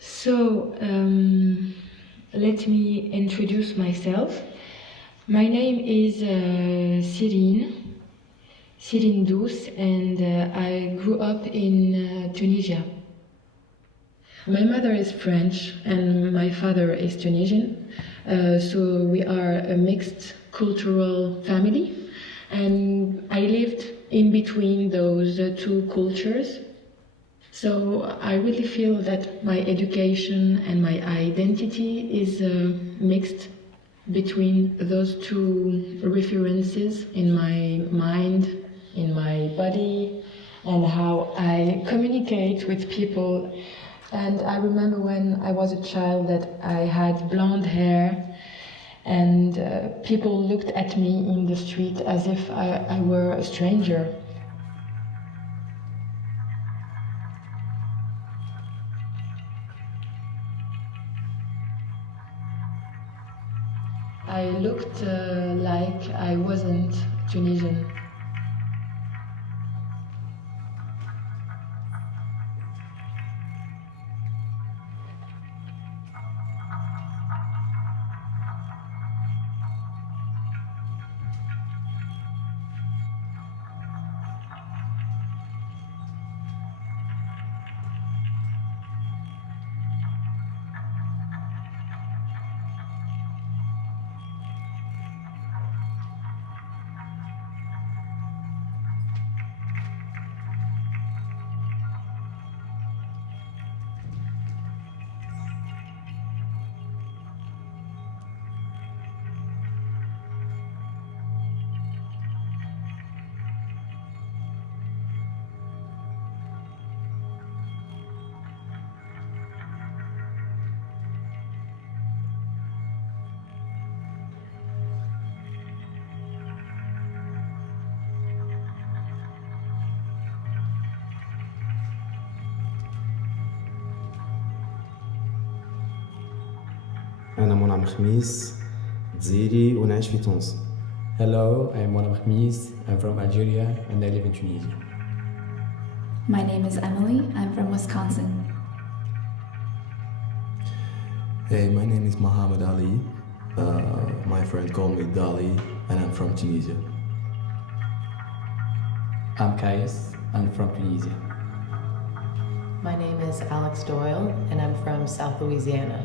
So, let me introduce myself. My name is Cyrinne Douss, and I grew up in Tunisia. My mother is French and my father is Tunisian, so we are a mixed cultural family, and I lived in between those two cultures. So I really feel that my education and my identity is mixed between those two references in my mind, in my body, and how I communicate with people. And I remember when I was a child that I had blonde hair, and people looked at me in the street as if I were a stranger. I looked like I wasn't Tunisian. أنا منعم خميس جزيري ونعيش في تونس. Hello, I'm Mohamed. I'm from Algeria and I live in Tunisia. My name is Emily. I'm from Wisconsin. Hey, my name is Mohamed Ali. My friend called me Dali, and I'm from Tunisia. I'm Kacie. I'm from Tunisia. My name is Alex Doyle, and I'm from South Louisiana.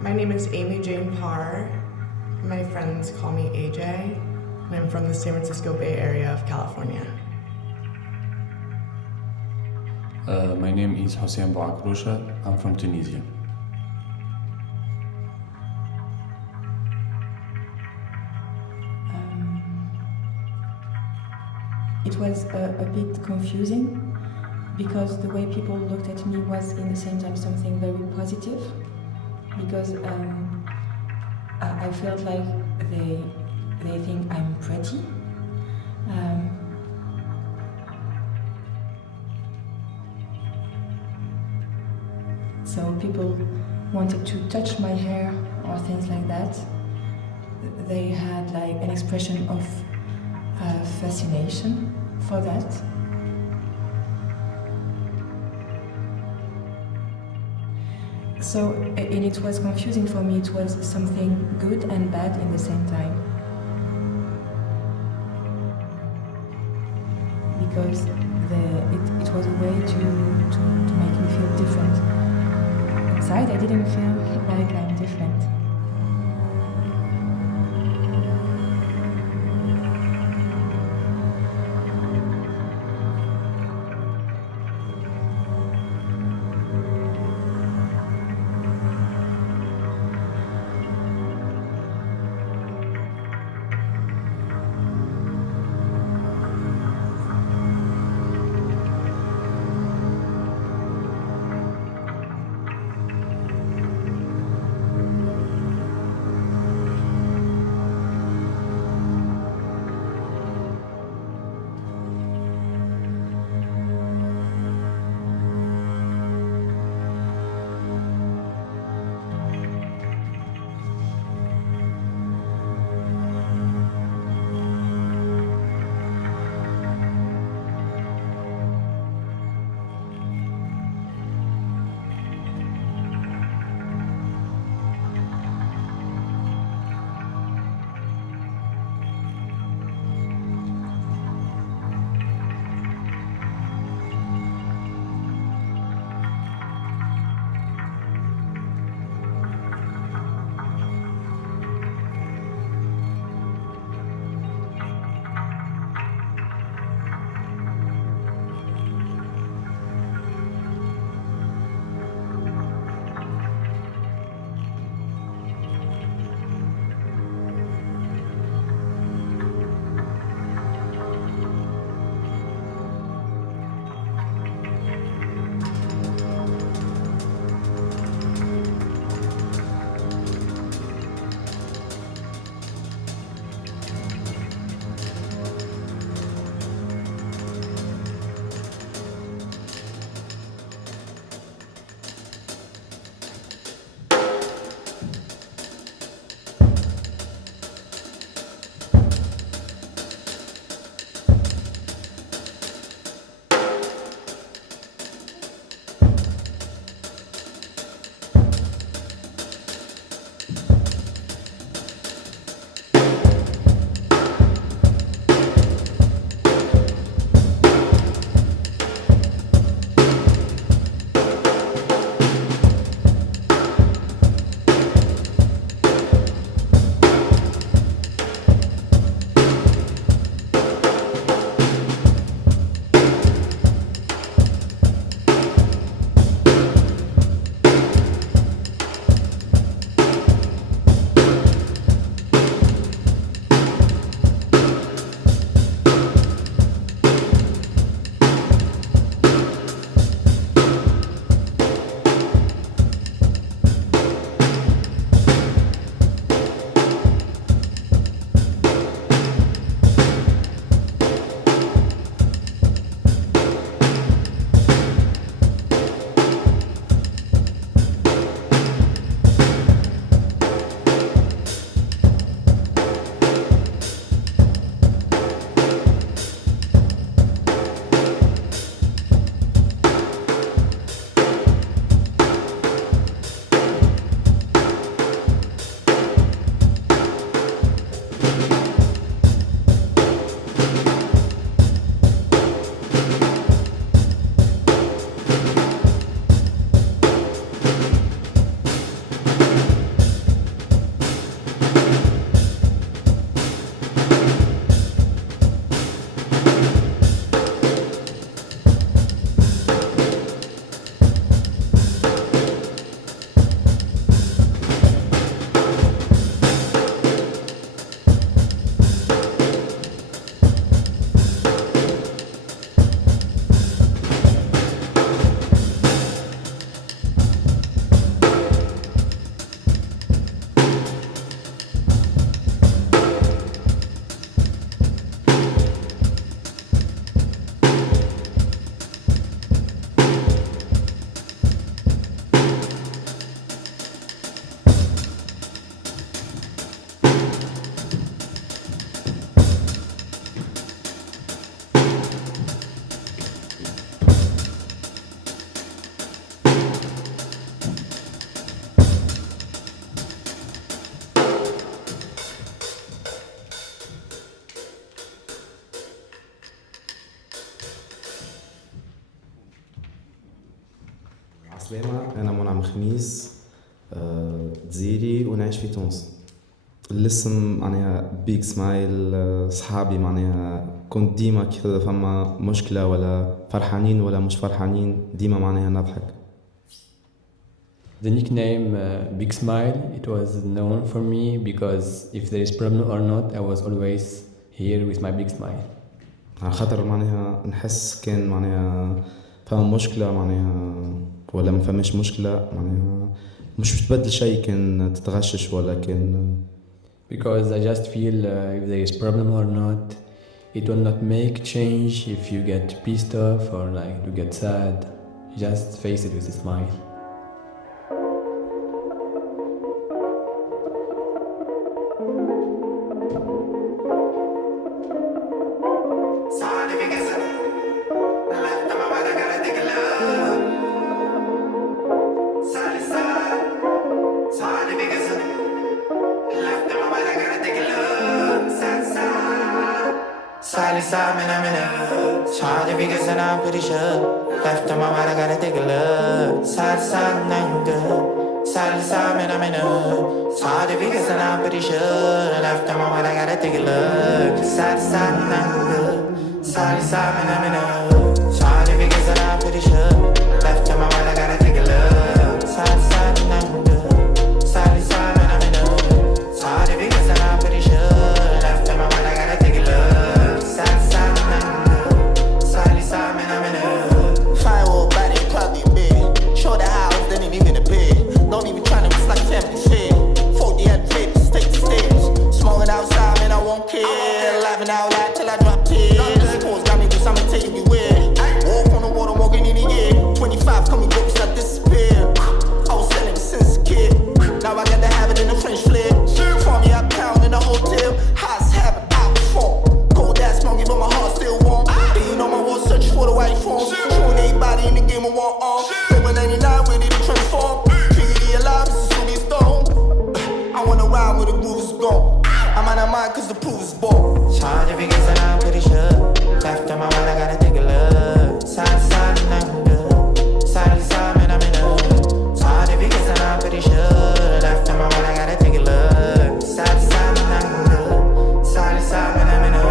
My name is Amy Jane Parr. My friends call me AJ, and I'm from the San Francisco Bay Area of California. My name is Houcem Bouakroucha. I'm from Tunisia. It was a bit confusing because the way people looked at me was in the same time something very positive, because I felt like they think I'm pretty. So people wanted to touch my hair or things like that. They had like an expression of fascination for that. So, and it was confusing for me. It was something good and bad in the same time. Because it was a way to make me feel different. Inside, I didn't feel like I'm different. عسلامة، أنا منعم خميس، جزيري ونعيش في تونس. الاسم معناها بيج سمايل، صحابي معناها كنت ديما كي فما مشكلة ولا فرحانين ولا مش فرحانين ديما معناها نضحك. The nickname Big Smile, it was known for me because if there is problem or not, I was always here with my big smile. على خاطر معناها نحس كان معناها فما مشكلة معناها ولا ما فماش مشكلة معناها مش بتبدل شيء كان تتغشش ولا كان. Because I just feel if there is problem or not, it will not make change if you get pissed off or like you get sad. Just face it with a smile. It's hard to figure and I'm pretty sure. Left on my mind, I gotta take a look. Side to side, nothing good. Side to side, man, I'm in a. It's hard to figure and I'm pretty sure. Left on my mind, I gotta take a look. Side to side, nothing good. Side to side, man, I'm in a. It's hard to figure and I'm pretty sure. Left on my mind, I gotta take a look. Side to side, nothing good. Side to side, man, I'm in a. It's hard to figure and I'm pretty sure. Left on my mind, I gotta take a look. Side to side, nothing good. Side to side, man, I'm in a. Firewall body, probably a bed. Show the house, then ain't even a bed. Don't even try to be like family shit. 40 at papers, take the stairs. Smoking outside, man, I won't care. Laughing out loud till I drop tears. Pause got me just, I'ma take me where. Walk on the water, walking in the air. 25 coming ghosts, I disappear. I was selling since a kid. Now I got to have it in the French flair. Call me uptown in the hotel. House habit, I perform. Cold ass smoky, but my heart still warm. You know my wall search for the white form. Showing everybody in the game of one arm. Over 99, ready to transform. Figure alive, this is who be stone. I wanna ride where the groove is gone. I'm out of mind cause the proof is born. It's hard to figure and I'm pretty sure. Left on my mind, I gotta take a look. Side to side, nothing good. Side to side, man, I'm in a. It's hard to figure and I'm pretty sure. Left on my mind, I gotta take a look. Side to side, nothing good. Side to side, man, I'm in a.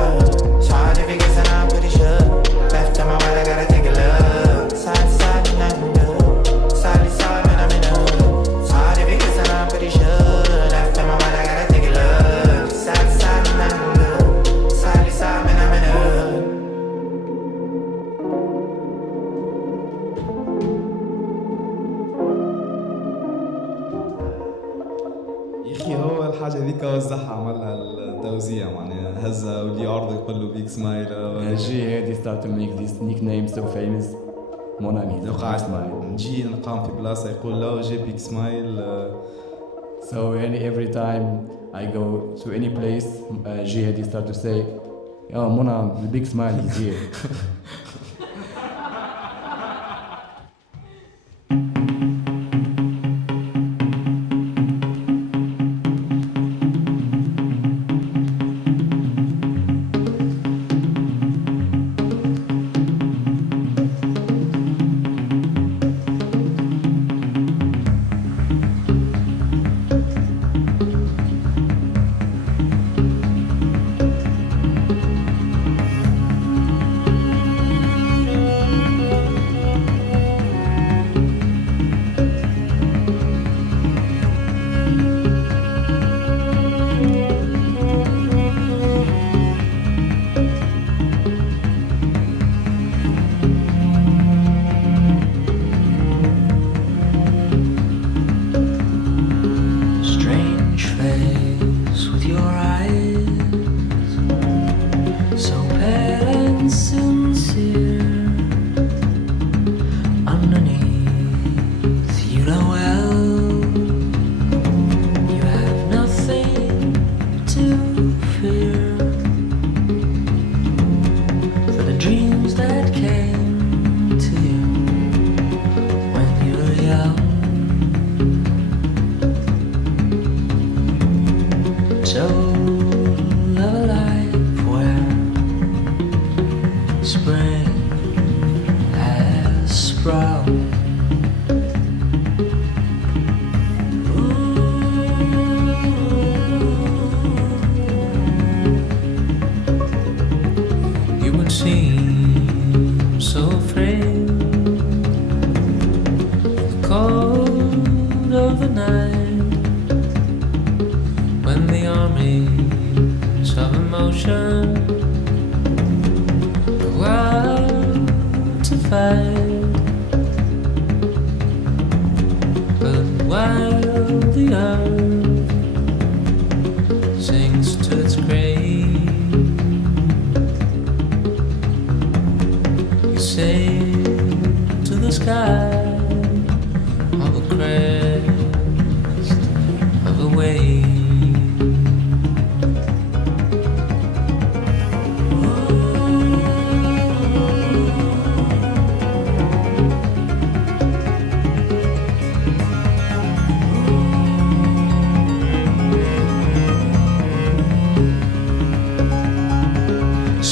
It's hard to figure and I'm pretty sure. Left on my mind, I gotta take a look. Side to side, nothing good. Side to side, man, I'm in a. It's hard to figure and I'm pretty sure. Left on my mind, I gotta take a look. Side to side, nothing good. Side to side, man, I'm in a. يا اخي هو الحاجه هذيك وزعها عملها التوزيع معناها هزها واللي يعرض يقول له بيك سمايل. G had start to make this nickname so famous. Monam لو قاعد نجي نقام في بلاصه يقول له جي بيك سمايل. So every time I go to any place, G had start to say, "Oh, Monam, the big smile is here." fight. But while the earth sinks to its grave, you sail to the sky on the crest of a wave.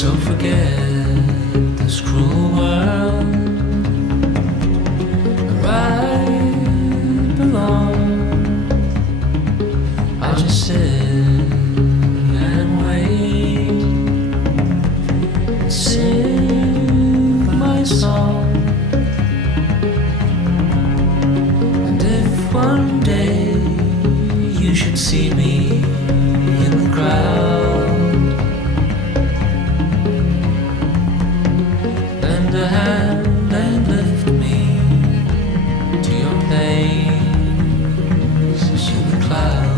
So forget this cruel world where I belong. I'll just sit and wait, sing my song. And if one day you should see me in the crowd, lend a hand and lift me to your place, to the cloud.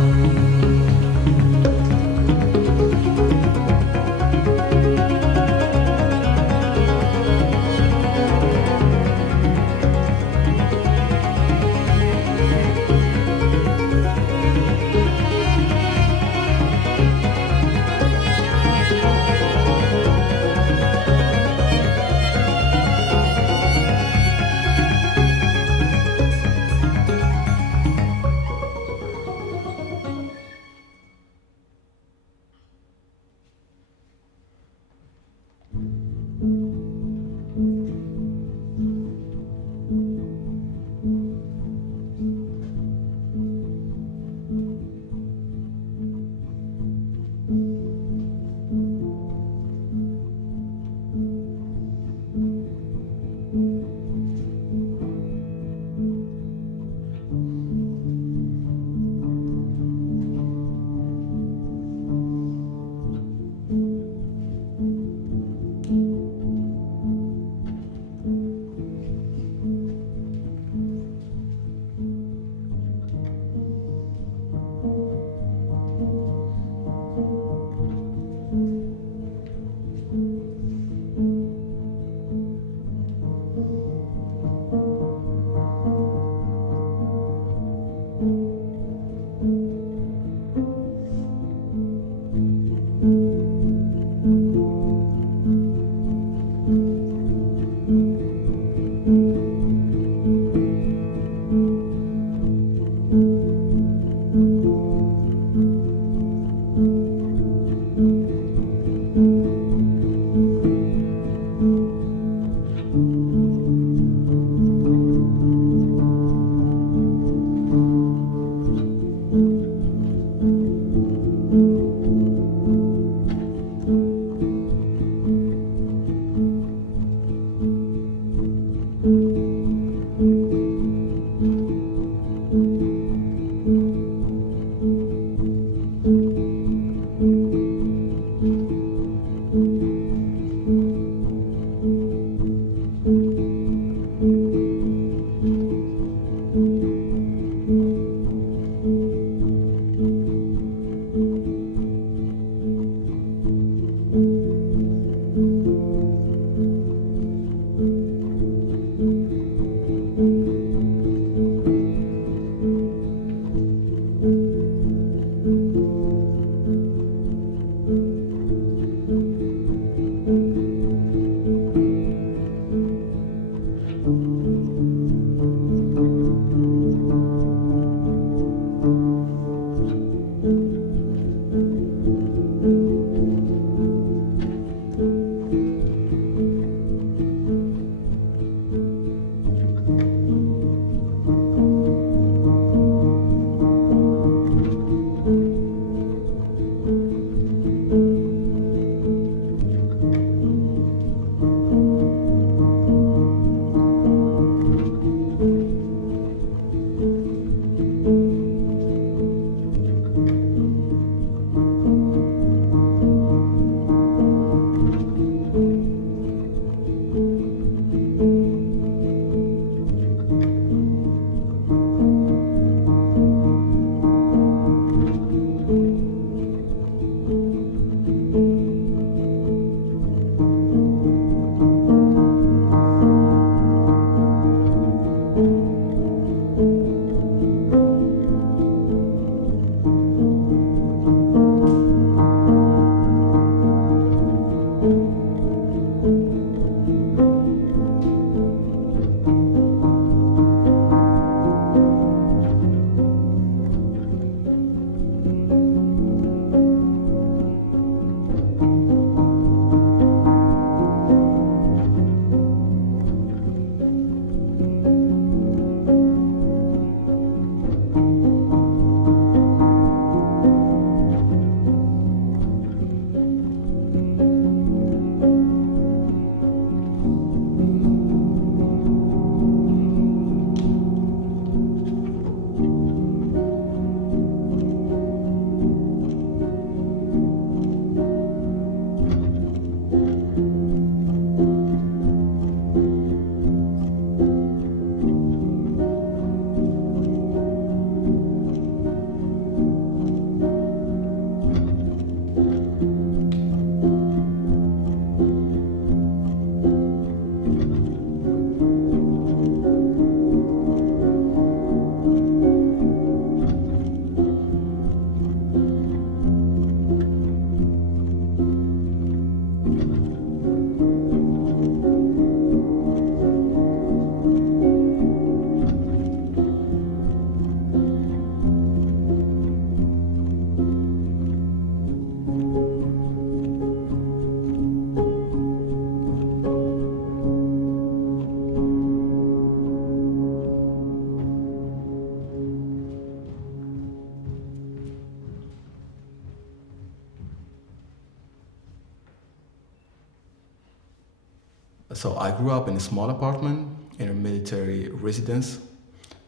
So I grew up in a small apartment in a military residence.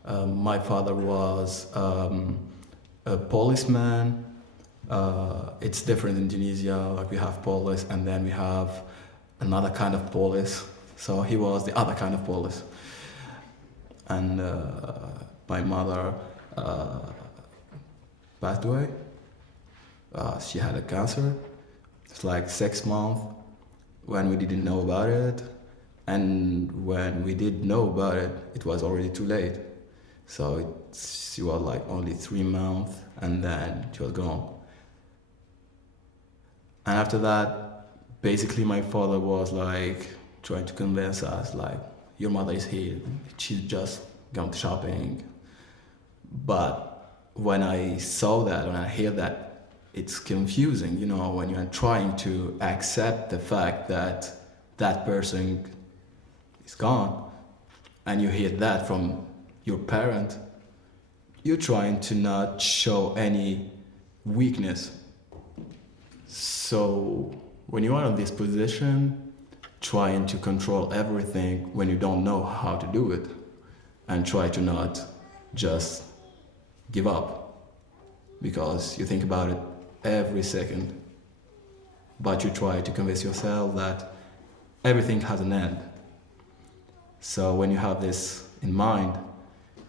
My father was a policeman. It's different in Tunisia. Like we have police, and then we have another kind of police. So he was the other kind of police. And my mother passed away. She had a cancer. It's like 6 months when we didn't know about it. And when we did know about it, it was already too late. So she was like only 3 months, and then she was gone. And after that, basically my father was like trying to convince us, like, your mother is here, she's just gone to shopping. But when I saw that, when I hear that, it's confusing, you know, when you're trying to accept the fact that that person is gone, and you hear that from your parent, you're trying to not show any weakness. So when you are in this position, trying to control everything when you don't know how to do it, and try to not just give up, because you think about it every second, but you try to convince yourself that everything has an end. So when you have this in mind,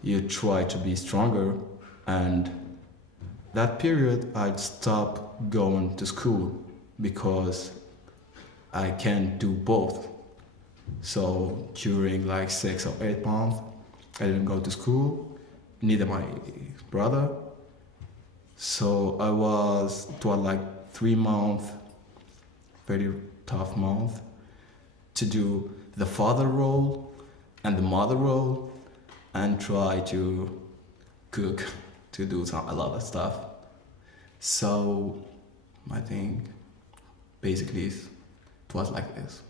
you try to be stronger, and that period I'd stop going to school because I can't do both. So during like 6 or 8 months, I didn't go to school, neither my brother. So it was like 3 months, very tough month, to do the father role and the mother role, and try to cook, to do a lot of stuff. So I think basically it was like this.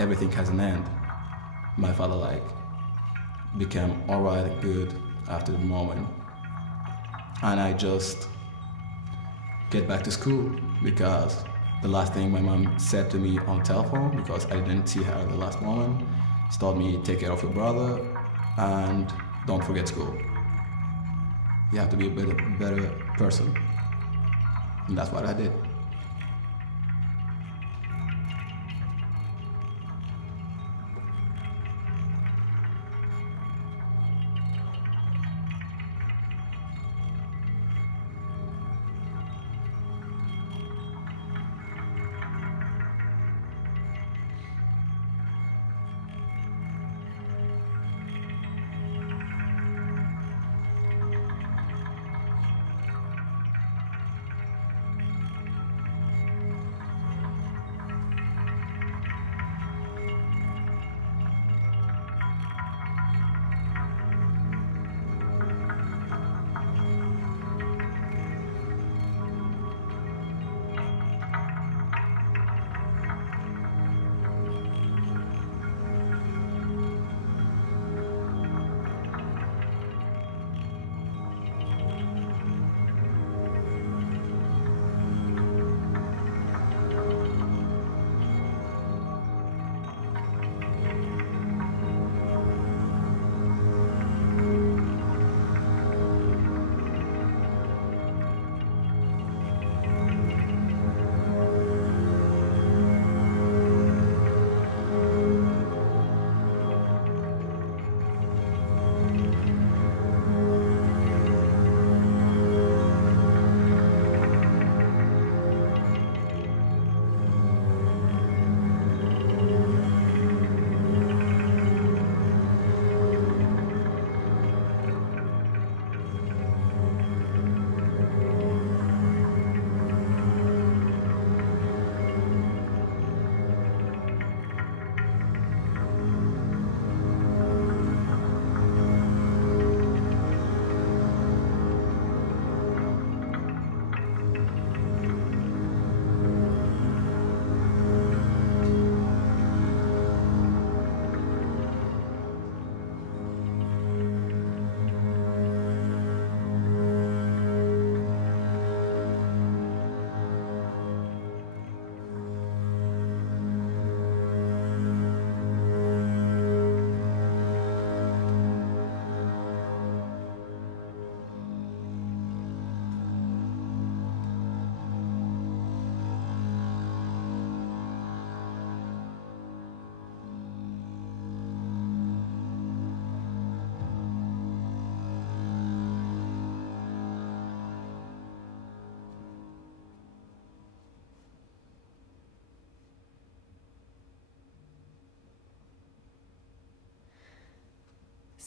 Everything has an end. My father became alright and good after the moment. And I just get back to school, because the last thing my mom said to me on telephone, because I didn't see her at the last moment, she told me, take care of your brother and don't forget school. You have to be a better person. And that's what I did.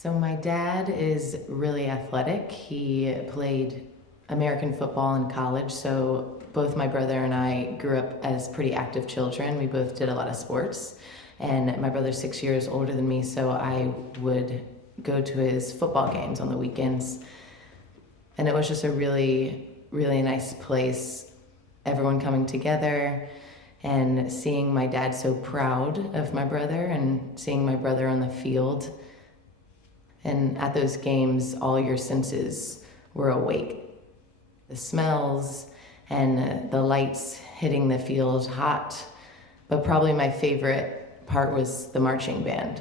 So my dad is really athletic. He played American football in college, so both my brother and I grew up as pretty active children. We both did a lot of sports, and my brother's 6 years older than me, so I would go to his football games on the weekends. And it was just a really, really nice place, everyone coming together and seeing my dad so proud of my brother and seeing my brother on the field. And at those games, all your senses were awake. The smells and the lights hitting the field hot. But probably my favorite part was the marching band.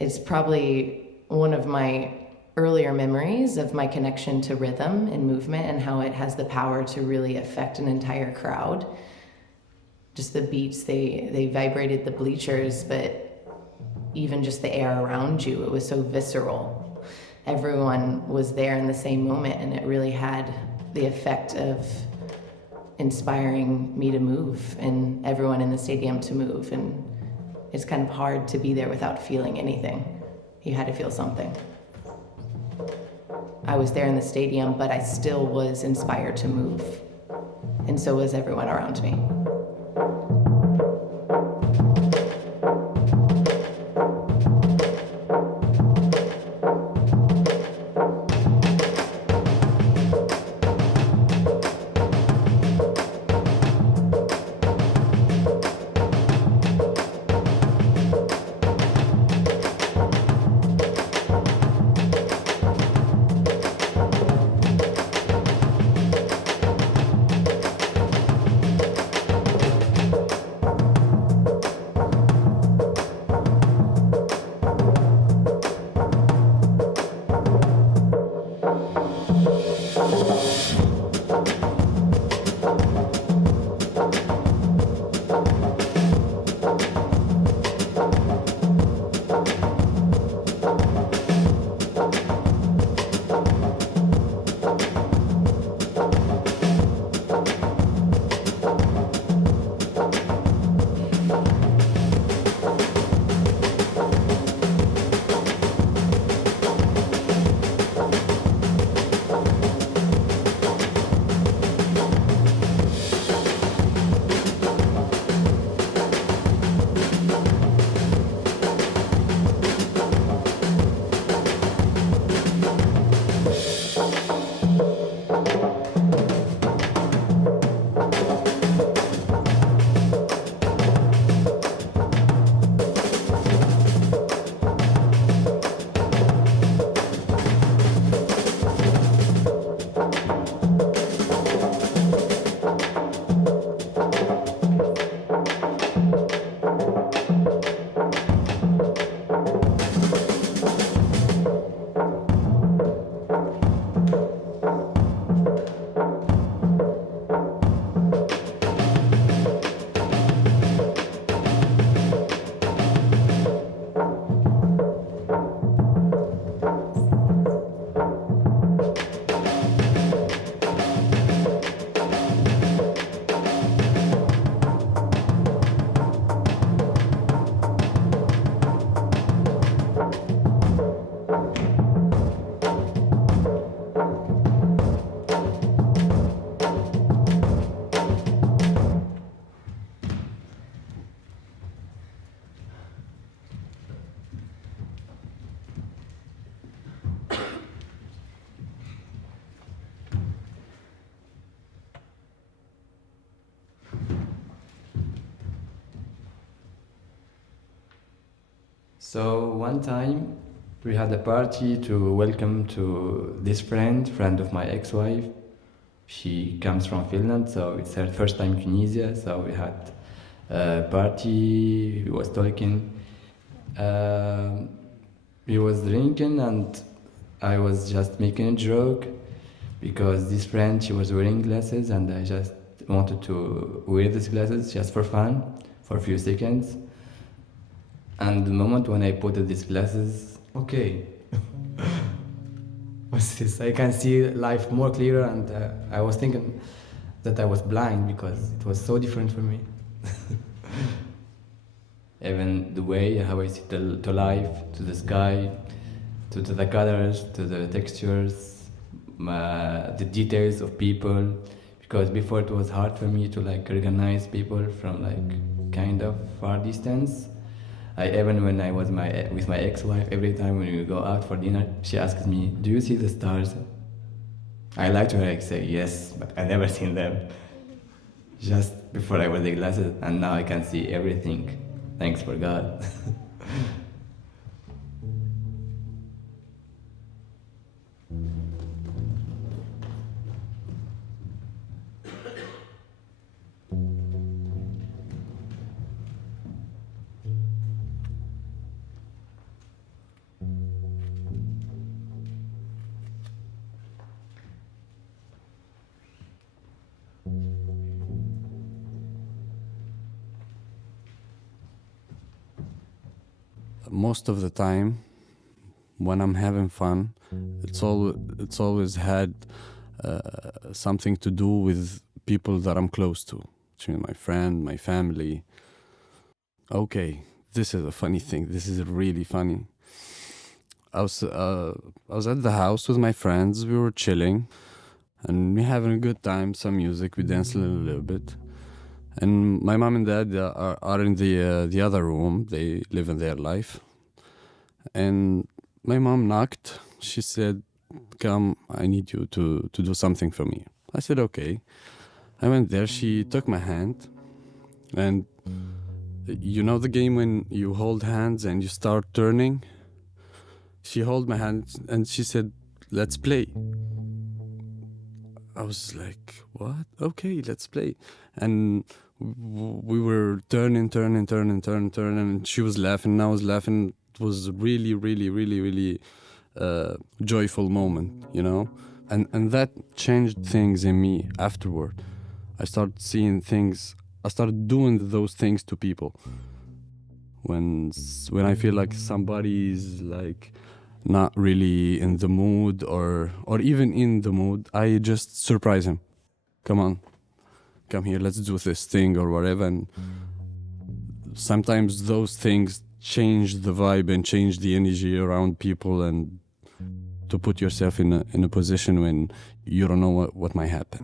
It's probably one of my earlier memories of my connection to rhythm and movement and how it has the power to really affect an entire crowd. Just the beats, they vibrated the bleachers, but even just the air around you, it was so visceral. Everyone was there in the same moment, and it really had the effect of inspiring me to move and everyone in the stadium to move. And it's kind of hard to be there without feeling anything. You had to feel something. I was there in the stadium, but I still was inspired to move. And so was everyone around me. So one time we had a party to welcome to this friend of my ex-wife. She comes from Finland, so it's her first time in Tunisia. So we had a party, we was talking. We was drinking and I was just making a joke because this friend, she was wearing glasses and I just wanted to wear these glasses just for fun, for a few seconds. And the moment when I put these glasses, okay, what's this? I can see life more clearer, and I was thinking that I was blind because it was so different for me. even the way how I see to life, to the sky, to the colors, to the textures, the details of people. Because before it was hard for me to like recognize people from like kind of far distance. Even when I was with my ex-wife, every time when we go out for dinner, she asks me, "Do you see the stars?" I like to like say yes, but I never seen them. Just before I wear the glasses, and now I can see everything. Thanks for God. Most of the time, when I'm having fun, it's always had something to do with people that I'm close to, between my friend, my family. Okay, this is a funny thing. This is really funny. I was at the house with my friends. We were chilling, and we having a good time. Some music. We danced a little bit. And my mom and dad are in the other room. They live in their life. And my mom knocked. She said, "Come, I need you to do something for me." I said, "Okay." I went there. She took my hand. And you know the game when you hold hands and you start turning? She held my hand and she said, "Let's play." I was like, "What? Okay, let's play." And we were turning, and she was laughing, and I was laughing. It was really, really, really, really joyful moment, you know? And that changed things in me afterward. I started seeing things, I started doing those things to people. When I feel like somebody's like not really in the mood or even in the mood, I just surprise him. "Come on, come here, let's do this thing," or whatever. And sometimes those things change the vibe and change the energy around people, and to put yourself in a position when you don't know what might happen.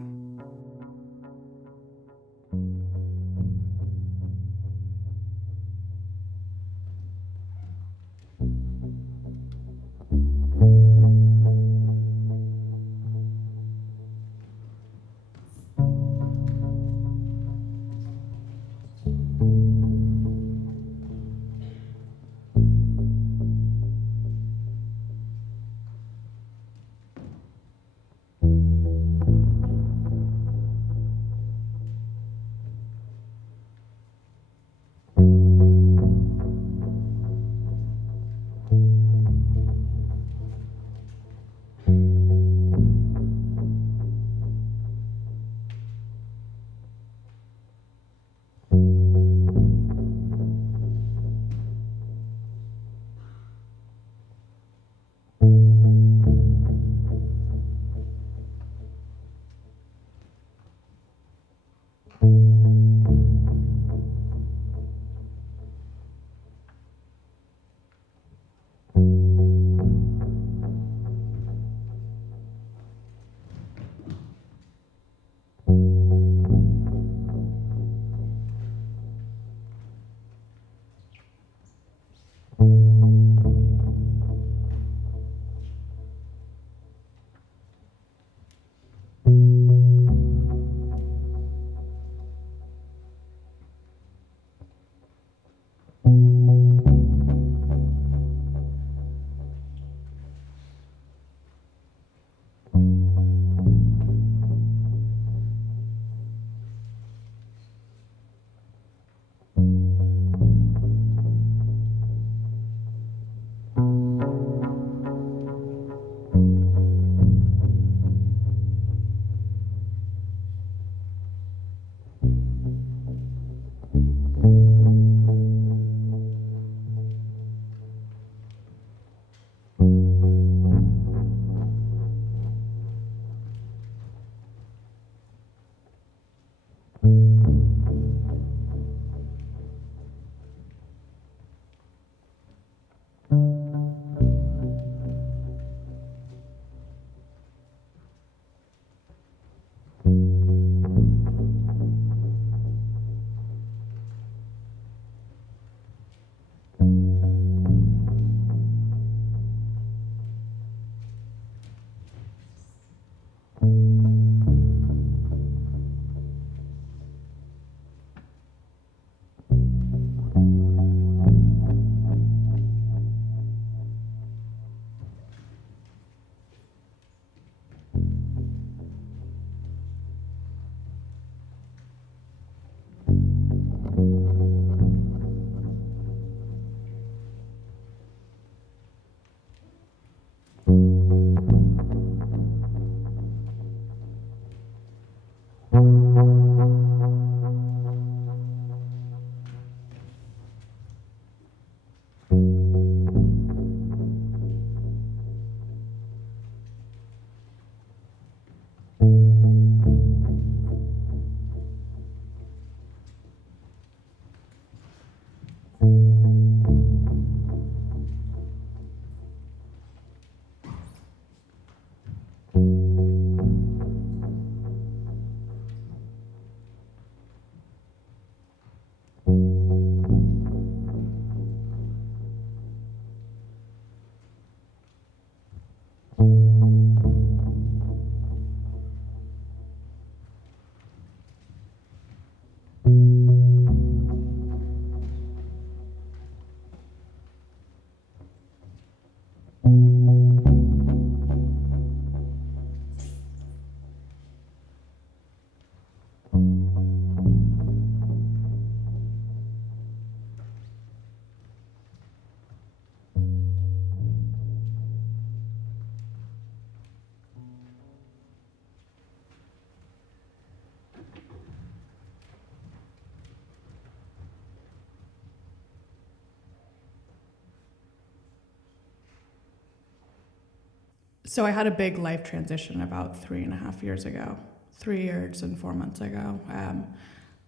So I had a big life transition about 3.5 years ago, 3 years and 4 months ago.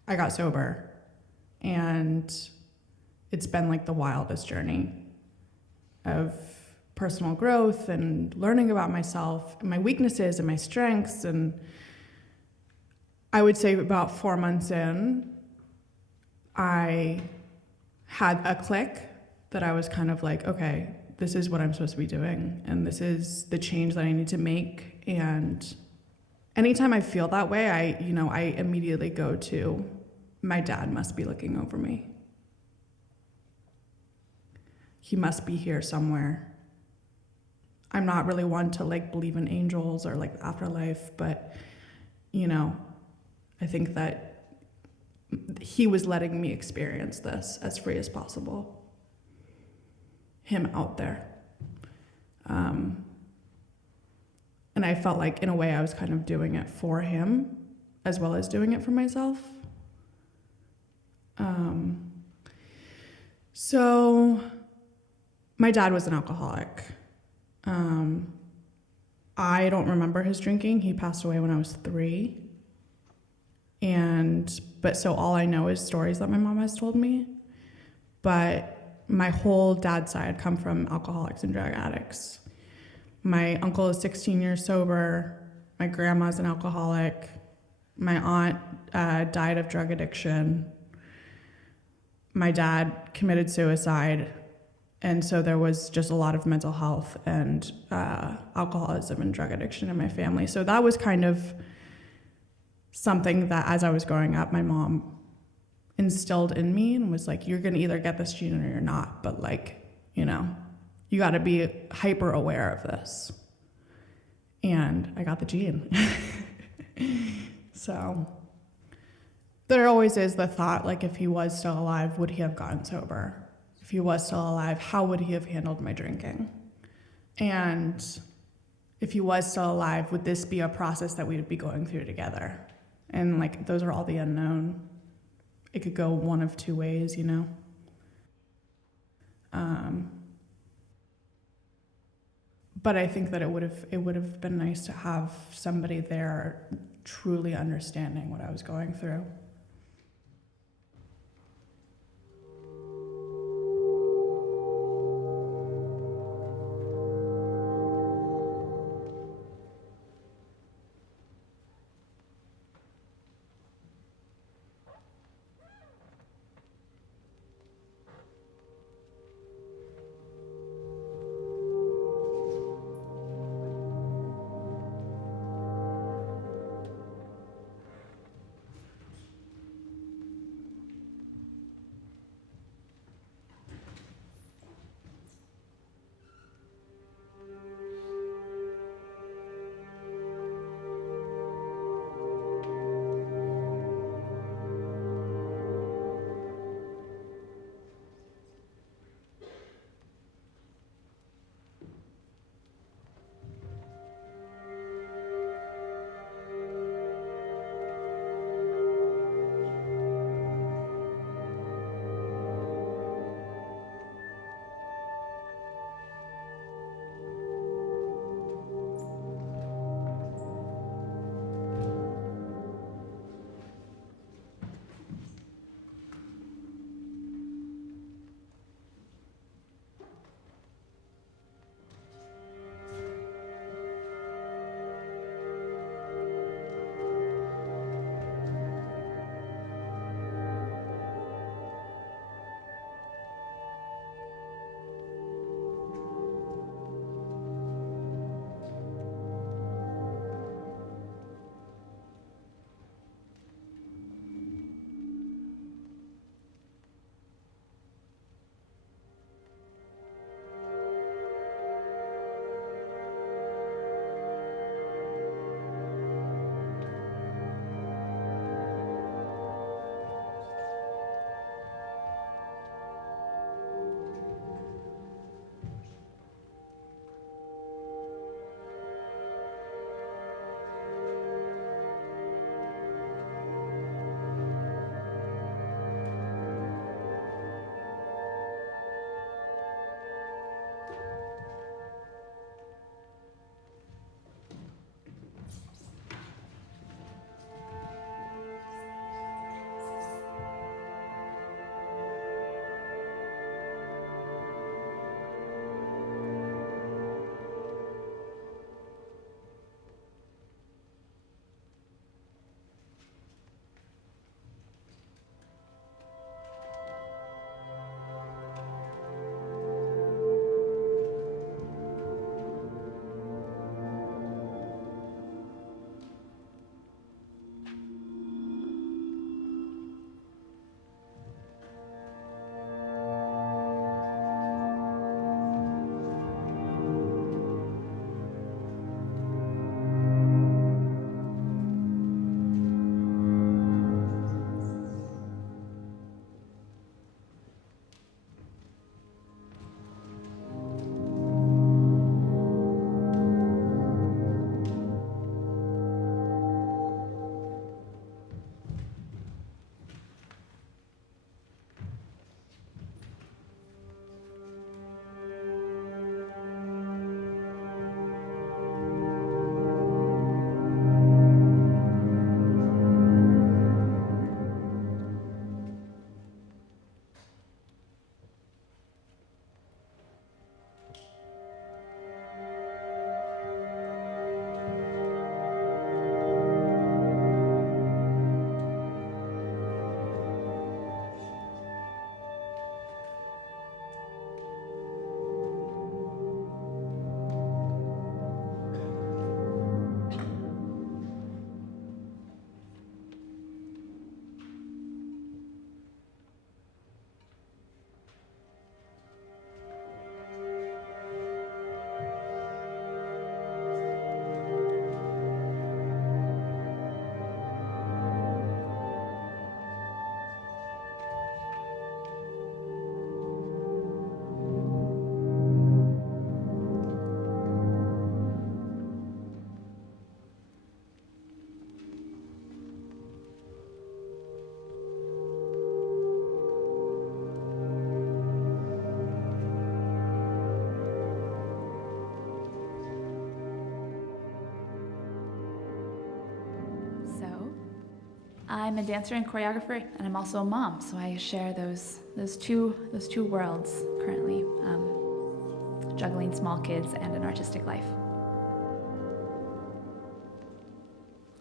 I got sober, and it's been like the wildest journey of personal growth and learning about myself and my weaknesses and my strengths. And I would say about 4 months in, I had a click that I was kind of like, okay, this is what I'm supposed to be doing, and this is the change that I need to make. And anytime I feel that way, I immediately go to, my dad must be looking over me. He must be here somewhere. I'm not really one to like believe in angels or like afterlife, but I think that he was letting me experience this as free as possible. Him out there. And I felt like in a way I was kind of doing it for him as well as doing it for myself. So my dad was an alcoholic. I don't remember his drinking. He passed away when I was 3. But so all I know is stories that my mom has told me. But my whole dad's side come from alcoholics and drug addicts. My uncle is 16 years sober. My grandma's an alcoholic. My aunt died of drug addiction. My dad committed suicide. And so there was just a lot of mental health and alcoholism and drug addiction in my family. So that was kind of something that as I was growing up, my mom instilled in me and was like, you're gonna either get this gene or you're not, but like, you gotta be hyper aware of this. And I got the gene. So there always is the thought, like, if he was still alive, would he have gotten sober? If he was still alive, how would he have handled my drinking? And if he was still alive, would this be a process that we would be going through together? And like, those are all the unknown. It could go one of two ways, But I think that it would have been nice to have somebody there truly understanding what I was going through. I'm a dancer and choreographer, and I'm also a mom, so I share those two worlds currently, juggling small kids and an artistic life.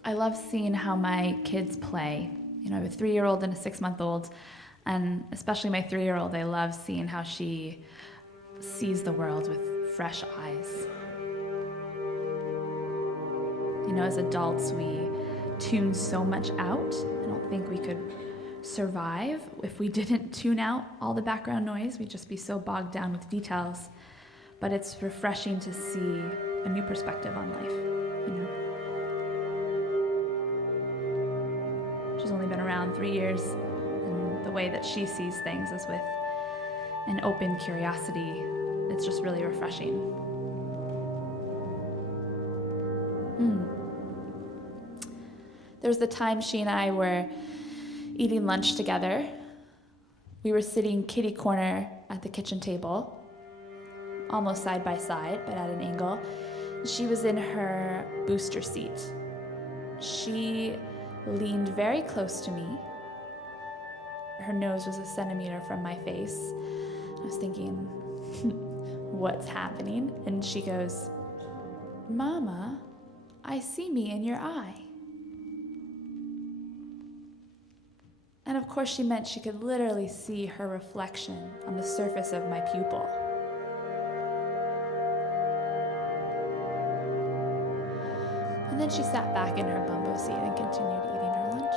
I love seeing how my kids play. You know, I have a 3-year-old and a 6-month-old, and especially my 3-year-old, I love seeing how she sees the world with fresh eyes. You know, as adults, we tune so much out. I don't think we could survive if we didn't tune out all the background noise. We'd just be so bogged down with details. But it's refreshing to see a new perspective on life, you know. She's only been around 3 years, and the way that she sees things is with an open curiosity. It's just really refreshing. There was the time she and I were eating lunch together. We were sitting kitty corner at the kitchen table, almost side by side, but at an angle. She was in her booster seat. She leaned very close to me. Her nose was a centimeter from my face. I was thinking, what's happening? And she goes, "Mama, I see me in your eye." And of course she meant she could literally see her reflection on the surface of my pupil. And then she sat back in her bumbo seat and continued eating her lunch.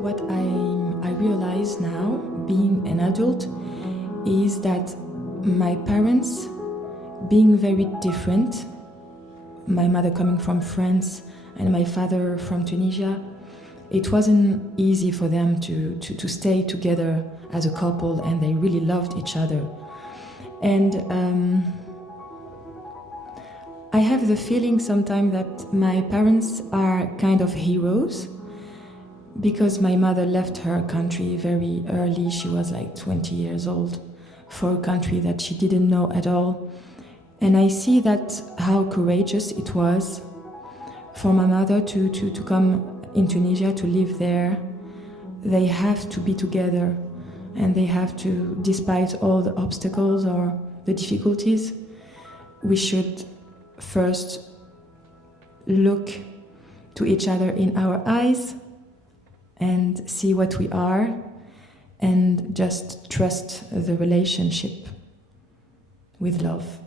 what I realize now, being an adult, is that my parents, being very different, my mother coming from France and my father from Tunisia, it wasn't easy for them to stay together as a couple, and they really loved each other. And I have the feeling sometimes that my parents are kind of heroes, because my mother left her country very early. She was like 20 years old, for a country that she didn't know at all. And I see that how courageous it was for my mother to come in Tunisia, to live there. They have to be together, and they have to, despite all the obstacles or the difficulties, we should first look to each other in our eyes and see what we are, and just trust the relationship with love.